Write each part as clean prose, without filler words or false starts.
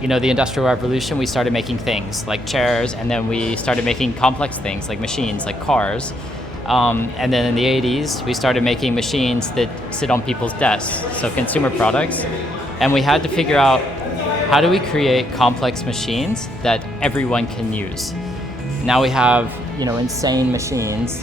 the Industrial Revolution, we started making things like chairs, and then we started making complex things like machines, like cars. And then in the 80s, we started making machines that sit on people's desks, so consumer products. And we had to figure out, how do we create complex machines that everyone can use? Now we have, insane machines.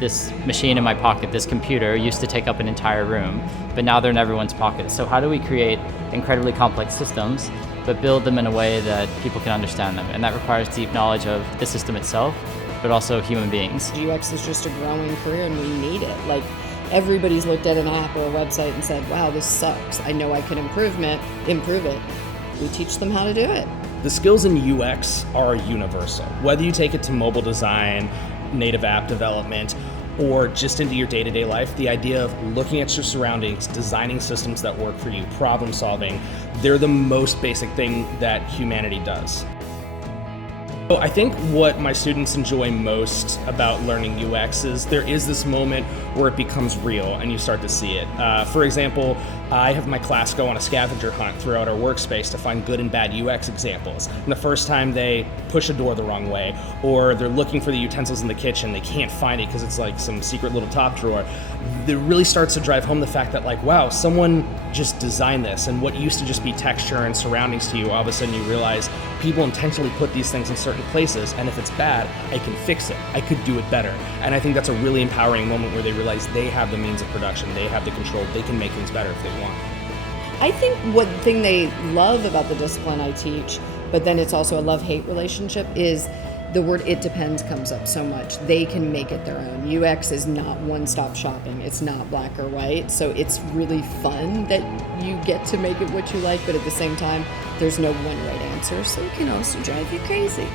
This machine in my pocket, this computer, used to take up an entire room, but now they're in everyone's pocket. So how do we create incredibly complex systems, but build them in a way that people can understand them? And that requires deep knowledge of the system itself, but also human beings. UX is just a growing career, and we need it. Like, everybody's looked at an app or a website and said, wow, this sucks. I know I can improve it. We teach them how to do it. The skills in UX are universal. Whether you take it to mobile design, native app development, or just into your day-to-day life, the idea of looking at your surroundings, designing systems that work for you, problem solving, they're the most basic thing that humanity does. So I think what my students enjoy most about learning UX is there is this moment where it becomes real and you start to see it. For example, I have my class go on a scavenger hunt throughout our workspace to find good and bad UX examples. And the first time they push a door the wrong way, or they're looking for the utensils in the kitchen, they can't find it because it's like some secret little top drawer, it really starts to drive home the fact that, like, wow, someone just designed this, and what used to just be texture and surroundings to you, all of a sudden you realize people intentionally put these things in certain places, and if it's bad, I can fix it. I could do it better. And I think that's a really empowering moment where they realize they have the means of production, they have the control, they can make things better if they want. I think one thing they love about the discipline I teach, but then it's also a love-hate relationship, is the word "it depends" comes up so much. They can make it their own. UX is not one-stop shopping. It's not black or white. So it's really fun that you get to make it what you like, but at the same time, there's no one right answer. So it can also drive you crazy.